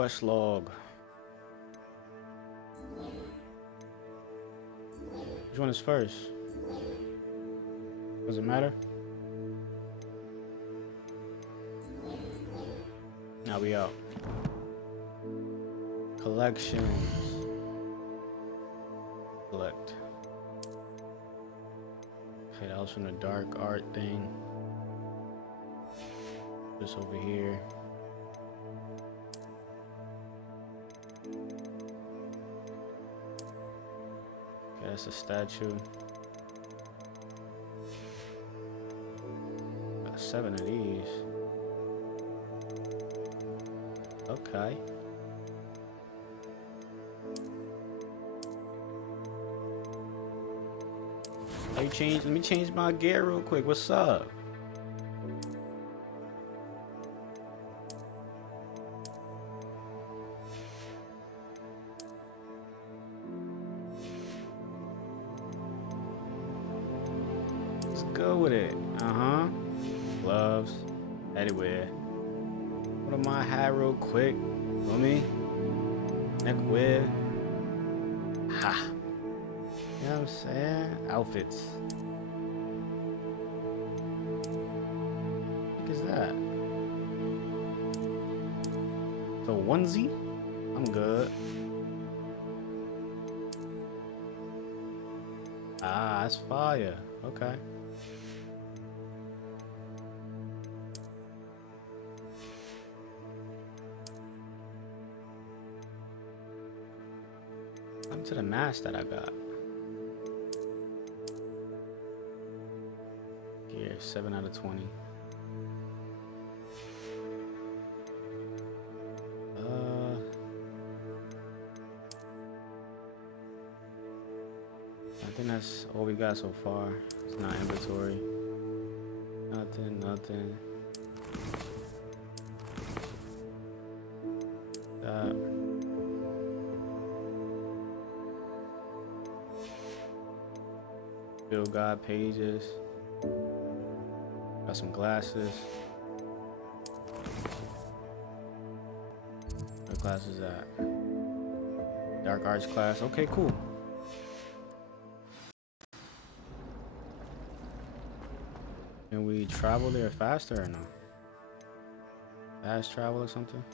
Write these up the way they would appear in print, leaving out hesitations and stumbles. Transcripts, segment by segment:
quest log. Which one is first? Does it matter? Now we out. Collections. Collect. Okay, that was from the dark art thing. This over here. Okay, that's a statue. Got 7 of these. Okay. Let me change my gear real quick. What's up? Let's go with it. Gloves. Anywhere. Put on my hat real quick. Feel me? Neck wear. Ha. You know what I'm saying? Outfits. What is that? The onesie? I'm good. Ah, that's fire. Okay. Come to the mask that I got. Here, 7 out of 20. I think that's all we got so far. It's not inventory. Nothing. That. Bill God pages. Got some glasses. What class is that? Dark arts class. Okay, cool. Can we travel there faster or no? Fast travel or something?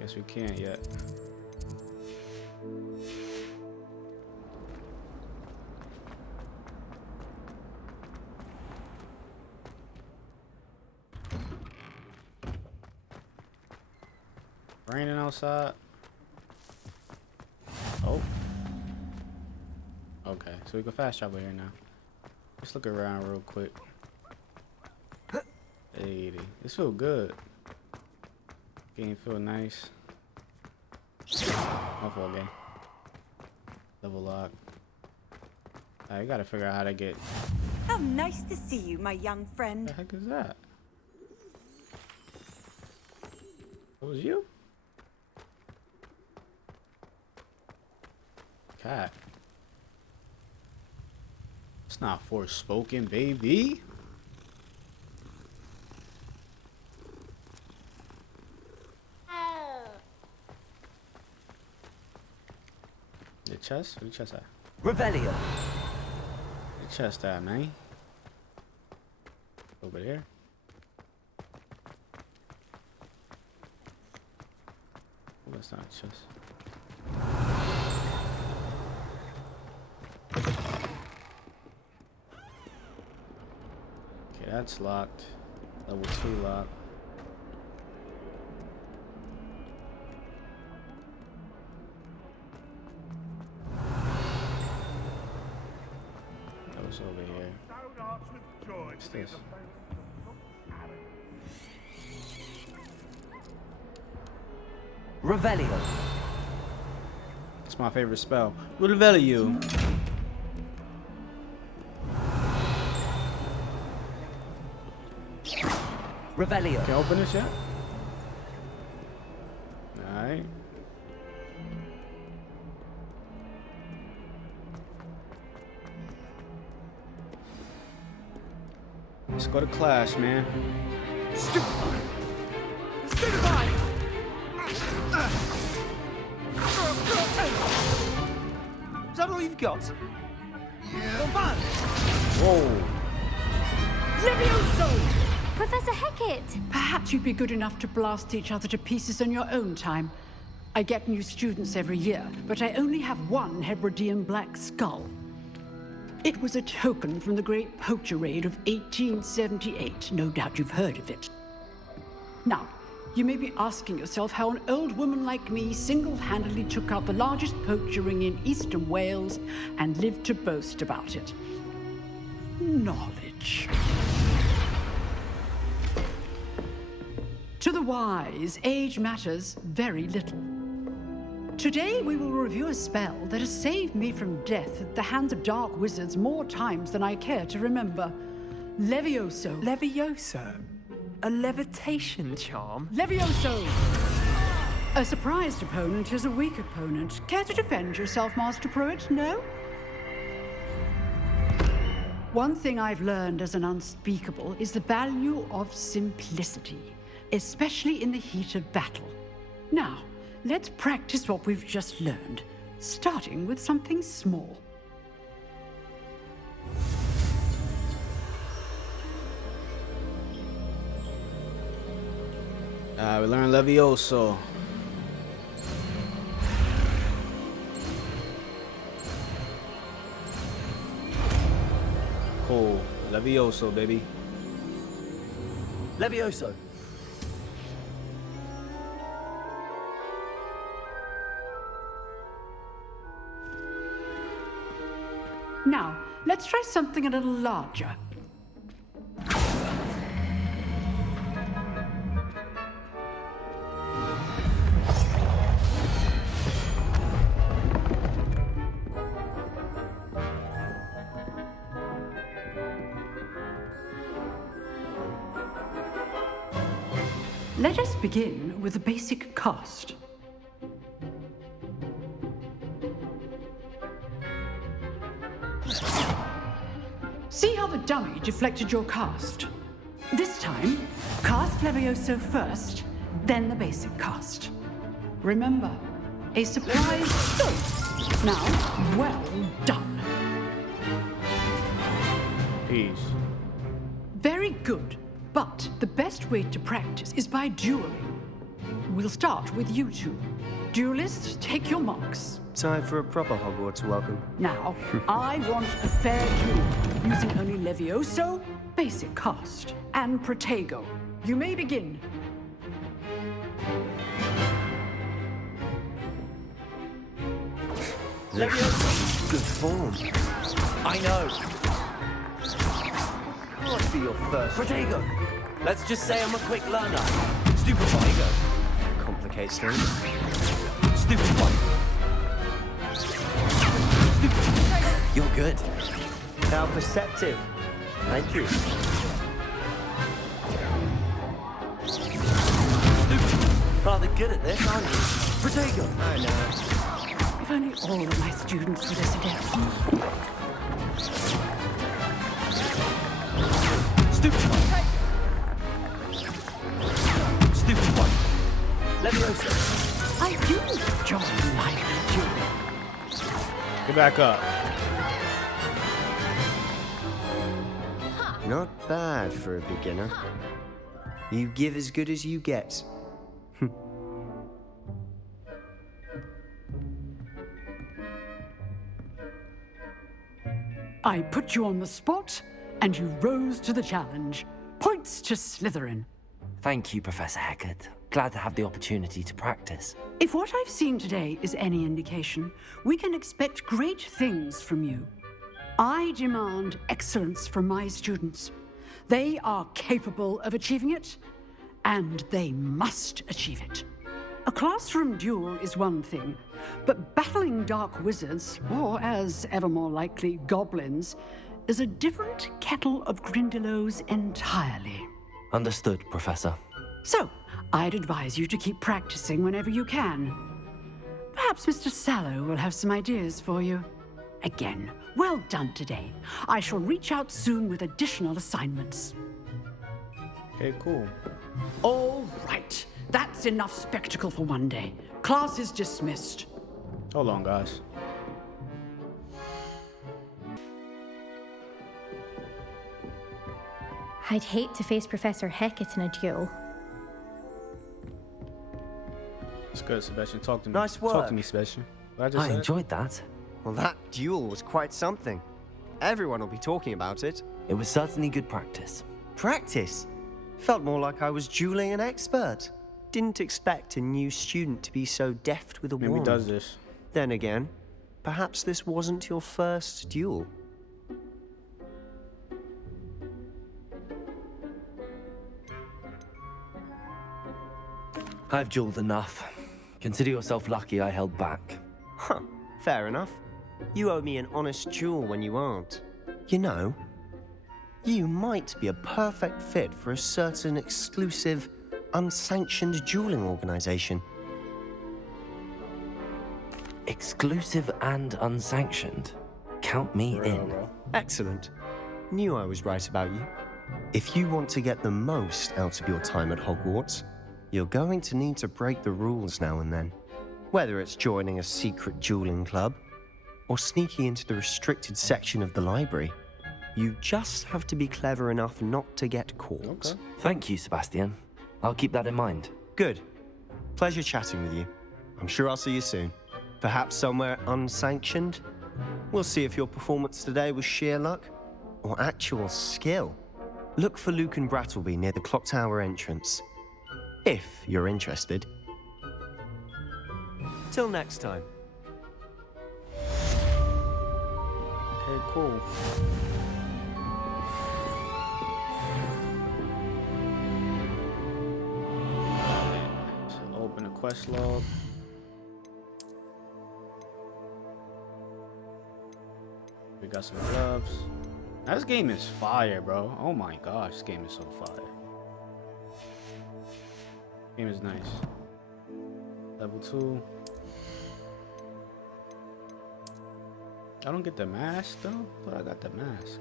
Guess we can't yet. Raining outside. Oh. Okay, so we can fast travel here now. Let's look around real quick. 80. This feels good. Game feel nice. No fault game. Level lock. I gotta figure out how to get. How nice to see you, my young friend. What the heck is that? That was you? Cat. It's not Forspoken, baby. The chest? Where the chest at? Revelio. The chest at, man. Over there. Oh, that's not a chest. Okay, that's locked. Level 2 locked. That was over here. What's this? Revelio. It's my favorite spell. Revelio. Revelio. Can I open this yet? Alright. Let's go to class, man. Stupefy! Stupefy! Is that all you've got? Yeah. Whoa. Levioso! Professor Hecat! Perhaps you'd be good enough to blast each other to pieces in your own time. I get new students every year, but I only have one Hebridean black skull. It was a token from the Great Poacher Raid of 1878. No doubt you've heard of it. Now, you may be asking yourself how an old woman like me single-handedly took out the largest poacher ring in eastern Wales and lived to boast about it. Knowledge. To the wise, age matters very little. Today we will review a spell that has saved me from death at the hands of dark wizards more times than I care to remember. Levioso. Levioso? A levitation charm? Levioso! A surprised opponent is a weak opponent. Care to defend yourself, Master Pruitt? No? One thing I've learned as an unspeakable is the value of simplicity, especially in the heat of battle. Now, let's practice what we've just learned, starting with something small. We learned Levioso. Cool. Levioso, baby. Levioso. Now, let's try something a little larger. Let us begin with the basic cast. See how the dummy deflected your cast? This time, cast Levioso first, then the basic cast. Remember, a surprise scope. Now, well done. Peace. Very good, but the best way to practice is by dueling. We'll start with you two. Duelists, take your marks. Time for a proper Hogwarts welcome. Now, I want a fair duel, using only Levioso, basic cast, and Protego. You may begin. Levioso. Good form. I know. Must be your first. Protego. Let's just say I'm a quick learner. Stupefy. Complicates things. Stupefy. Stupefy. You're good. How perceptive. Thank you. Stupefy. Rather good at this, aren't you? Protego. I know. If only all of my students were this adept. Stupefy. Stupefy. Levioso. I do enjoy life duel. Get back up. Not bad for a beginner. You give as good as you get. I put you on the spot, and you rose to the challenge. Points to Slytherin. Thank you, Professor Hecat. Glad to have the opportunity to practice. If what I've seen today is any indication, we can expect great things from you. I demand excellence from my students. They are capable of achieving it, and they must achieve it. A classroom duel is one thing, but battling dark wizards, or as ever more likely, goblins, is a different kettle of Grindylows entirely. Understood, Professor. So, I'd advise you to keep practicing whenever you can. Perhaps Mr. Sallow will have some ideas for you. Again, well done today. I shall reach out soon with additional assignments. Okay, cool. All right. That's enough spectacle for one day. Class is dismissed. Hold on, guys. I'd hate to face Professor Hecat in a duel. It's good, Sebastian. Talk to me. Nice Talk work. to me, Sebastian. What I just I said? enjoyed that. Well, that duel was quite something. Everyone will be talking about it. It was certainly good practice. Practice? Felt more like I was dueling an expert. Didn't expect a new student to be so deft with a Maybe wand. does this. Then again, perhaps this wasn't your first duel. I've dueled enough. Consider yourself lucky I held back. Huh, fair enough. You owe me an honest duel when you aren't. You know, you might be a perfect fit for a certain exclusive, unsanctioned dueling organization. Exclusive and unsanctioned. Count me in. Excellent. Knew I was right about you. If you want to get the most out of your time at Hogwarts, you're going to need to break the rules now and then. Whether it's joining a secret dueling club, or sneaking into the restricted section of the library, you just have to be clever enough not to get caught. Okay. Thank you, Sebastian. I'll keep that in mind. Good. Pleasure chatting with you. I'm sure I'll see you soon. Perhaps somewhere unsanctioned? We'll see if your performance today was sheer luck or actual skill. Look for Luke and Brattleby near the clock tower entrance. If you're interested. Till next time. Okay, cool. So open a quest log. We got some gloves. Now, this game is fire, bro. Oh my gosh, this game is so fire. Game is nice. Level 2. I don't get the mask though, but I got the mask.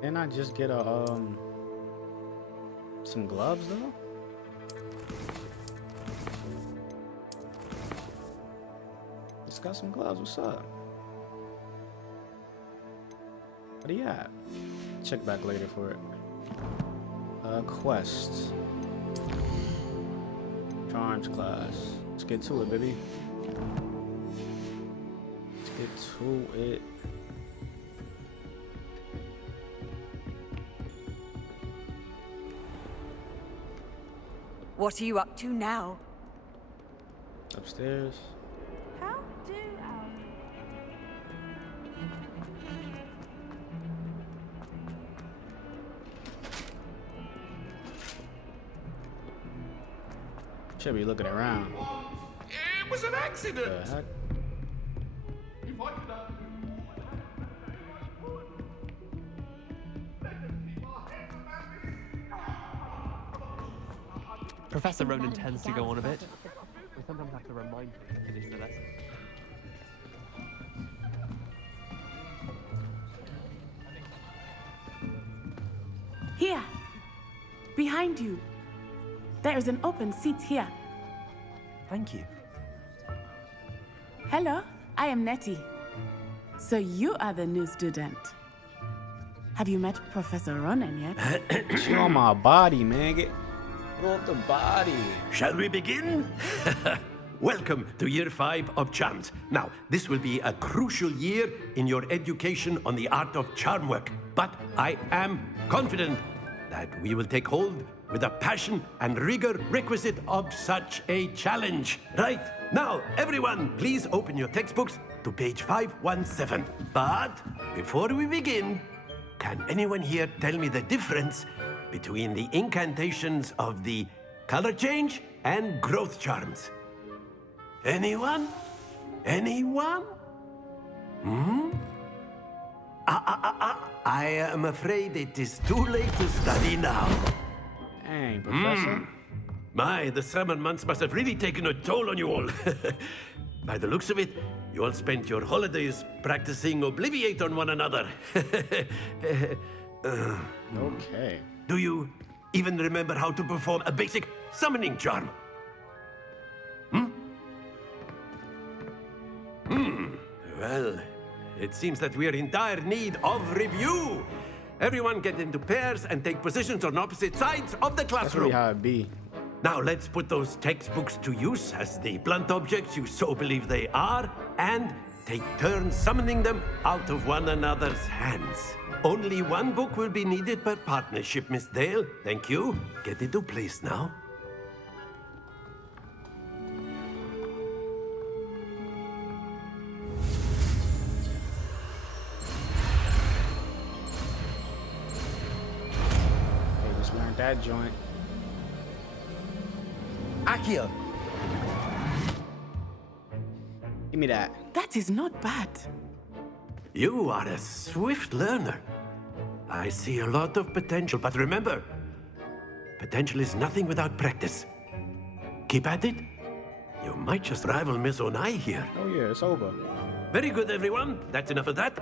Didn't I just get a some gloves though? Just got some gloves. What's up? What are you at? Check back later for it. Quest. Charms class. Let's get to it, baby. Let's get to it. What are you up to now? Upstairs. How do Should be looking around. It was an accident. The heck? Professor Ronan tends to go on a bit. We sometimes have to remind him to finish the lesson. Here, behind you. There is an open seat here. Thank you. Hello, I am Nettie. So you are the new student. Have you met Professor Ronan yet? She on my body, man. Get off the body. Shall we begin? Welcome to Year 5 of Charms. Now, this will be a crucial year in your education on the art of charm work. But I am confident that we will take hold with the passion and rigor requisite of such a challenge. Right, now, everyone, please open your textbooks to page 517. But before we begin, can anyone here tell me the difference between the incantations of the color change and growth charms? Anyone? Anyone? I am afraid it is too late to study now. Dang, Professor. My, the summer months must have really taken a toll on you all. By the looks of it, you all spent your holidays practicing Obliviate on one another. Okay. Do you even remember how to perform a basic summoning charm? Well, it seems that we are in dire need of review. Everyone get into pairs and take positions on opposite sides of the That's classroom. really how it be. Now let's put those textbooks to use as the blunt objects you so believe they are, and take turns summoning them out of one another's hands. Only one book will be needed per partnership, Miss Dale. Thank you. Get into place now. They just learned that joint. Accio. Give me that. That is not bad. You are a swift learner. I see a lot of potential, but remember, potential is nothing without practice. Keep at it. You might just rival Miss Onai here. Oh yeah, it's over. Very good, everyone. That's enough of that.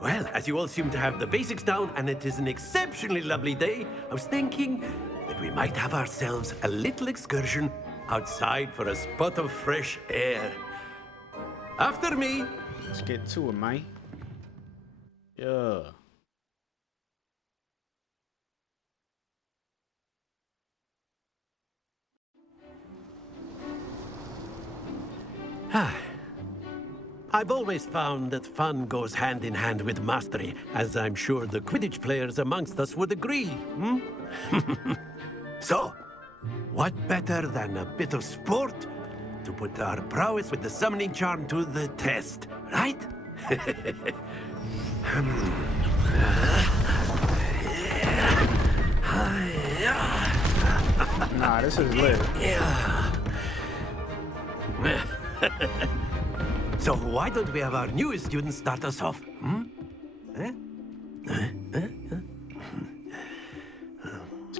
Well, as you all seem to have the basics down, and it is an exceptionally lovely day, I was thinking that we might have ourselves a little excursion outside for a spot of fresh air. After me. Let's get to it, man. Yeah. I've always found that fun goes hand in hand with mastery, as I'm sure the Quidditch players amongst us would agree. So, what better than a bit of sport to put our prowess with the summoning charm to the test, right? Nah, this is lit. So why don't we have our newest student start us off? Let's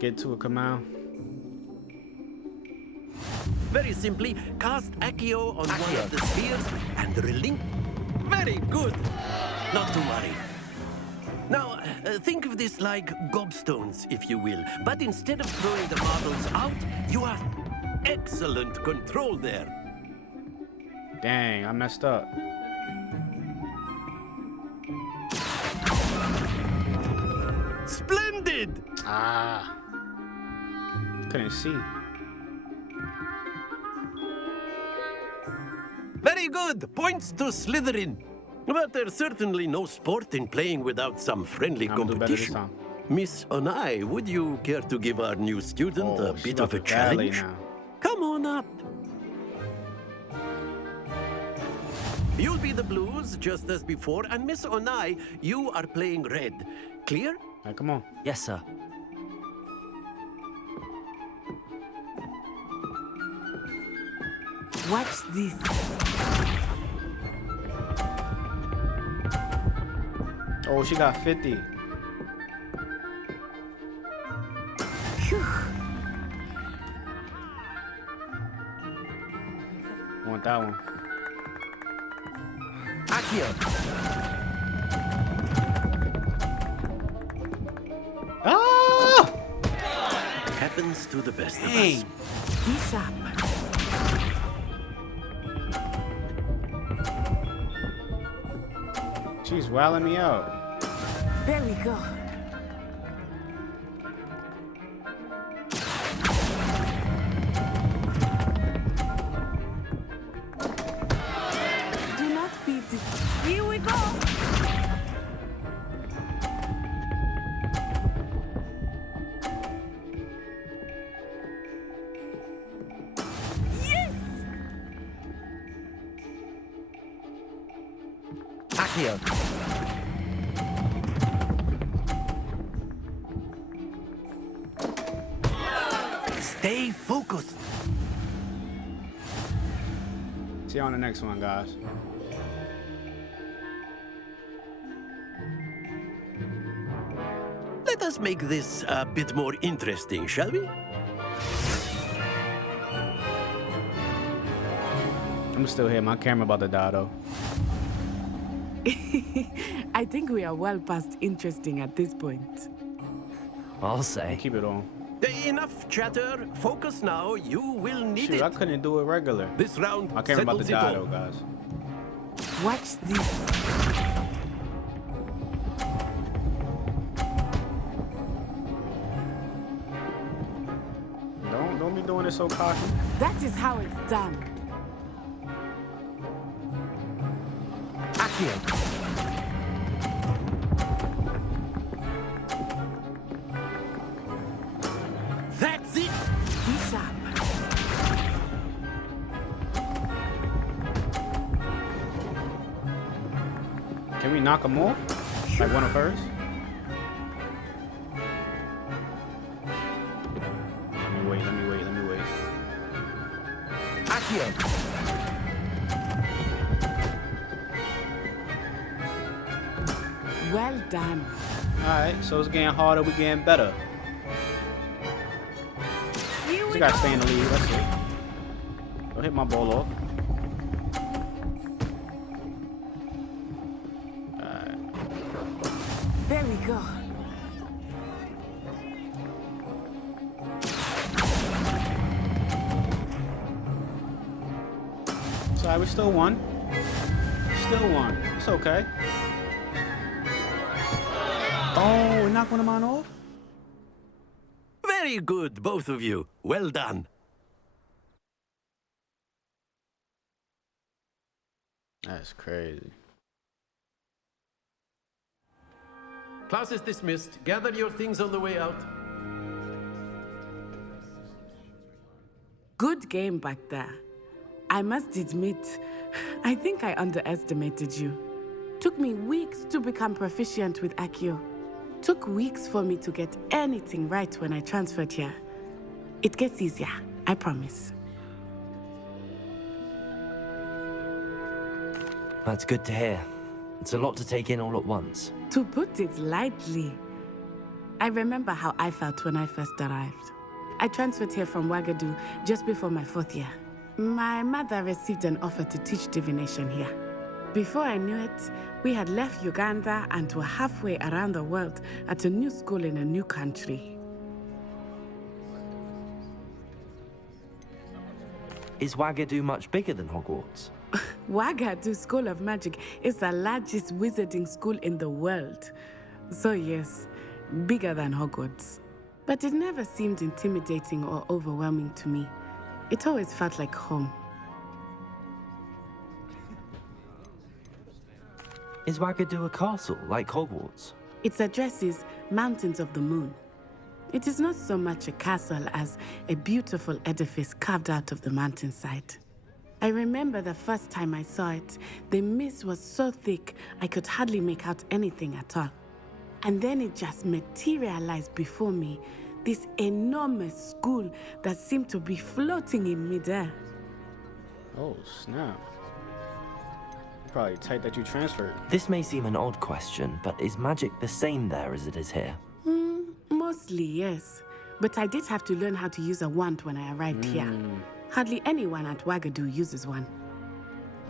get to it, come on. Very simply, cast Accio on one of the spheres and relink. Very good. Not to worry. Now, think of this like gobstones, if you will. But instead of throwing the marbles out, you have excellent control there. Dang, I messed up. Splendid! Ah. Couldn't see. Very good. Points to Slytherin. But there's certainly no sport in playing without some friendly I'm gonna do better this competition. time. Miss Onai, would you care to give our new student a she's bit about of a to ballet challenge? now. Come on up. You'll be the blues, just as before, and Miss Onai, you are playing red. Clear? Alright, come on. Yes, sir. Watch this. Oh, she got 50. Want that one. Accio. Ah! Happens to the best of us. Dang. Be sharp. She's wilding me out. There we go. Do not be Here we go. Yes! Accio. Stay focused. See you on the next one, guys. Let us make this a bit more interesting, shall we? I'm still here. My camera about to die though. I think we are well past interesting at this point. I'll say. Keep it on. Enough chatter. Focus now. You will need Shoot, it. I couldn't do it regular. This round My camera about to settles it die all. though, guys. Watch this. Don't be doing it so cocky. That is how it's done. Accio. That's it. Be sharp. Can we knock him off? Like one of hers? Let me wait. Accio. Well done. Alright, so it's getting harder, we getting better. Here Just we gotta go. stay in the lead, that's it. Don't hit my ball off. There we go. Sorry, we still won. Still won. It's okay. Oh, we knocked one of mine off? Very good, both of you. Well done. That's crazy. Class is dismissed. Gather your things on the way out. Good game back there. I must admit, I think I underestimated you. Took me weeks to become proficient with Accio. Took weeks for me to get anything right when I transferred here. It gets easier, I promise. That's good to hear. It's a lot to take in all at once. To put it lightly, I remember how I felt when I first arrived. I transferred here from Ouagadougou just before my 4th year. My mother received an offer to teach divination here. Before I knew it, we had left Uganda and were halfway around the world at a new school in a new country. Is Ouagadougou much bigger than Hogwarts? Ouagadougou School of Magic is the largest wizarding school in the world. So yes, bigger than Hogwarts. But it never seemed intimidating or overwhelming to me. It always felt like home. Is Ouagadougou a castle like Hogwarts? Its address is Mountains of the Moon. It is not so much a castle as a beautiful edifice carved out of the mountainside. I remember the first time I saw it, the mist was so thick I could hardly make out anything at all. And then it just materialized before me, this enormous school that seemed to be floating in midair. Oh, snap. Probably tight that you transferred. This may seem an odd question, but is magic the same there as it is here? Mostly, yes. But I did have to learn how to use a wand when I arrived here. Hardly anyone at Ouagadougou uses one.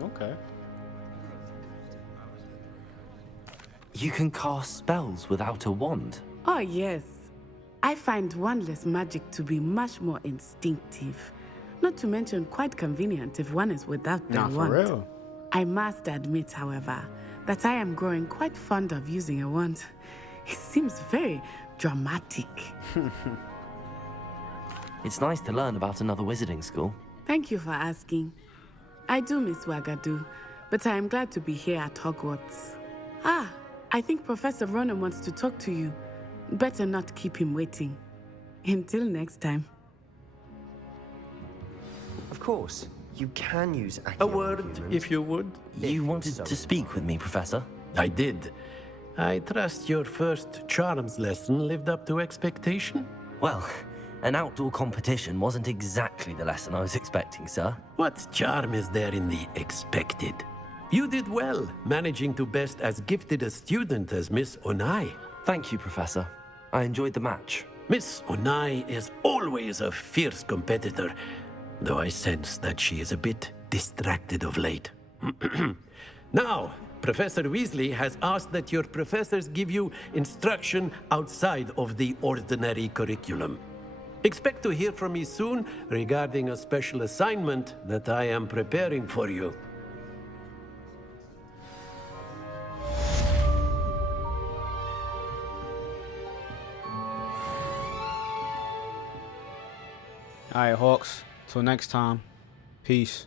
Okay. You can cast spells without a wand. Oh, yes. I find wandless magic to be much more instinctive. Not to mention quite convenient if one is without their Nah, for wand. real. I must admit, however, that I am growing quite fond of using a wand. It seems very dramatic. It's nice to learn about another wizarding school. Thank you for asking. I do miss Ouagadougou, but I am glad to be here at Hogwarts. Ah, I think Professor Ronan wants to talk to you. Better not keep him waiting. Until next time. Of course, you can use Accio A word, humans. if you would. You wanted to speak with me, Professor? I did. I trust your first charms lesson lived up to expectation. Well, an outdoor competition wasn't exactly the lesson I was expecting, sir. What charm is there in the expected? You did well, managing to best as gifted a student as Miss Onai. Thank you, Professor. I enjoyed the match. Miss Onai is always a fierce competitor, though I sense that she is a bit distracted of late. Now, Professor Weasley has asked that your professors give you instruction outside of the ordinary curriculum. Expect to hear from me soon regarding a special assignment that I am preparing for you. Alright, Hawks. Till next time. Peace.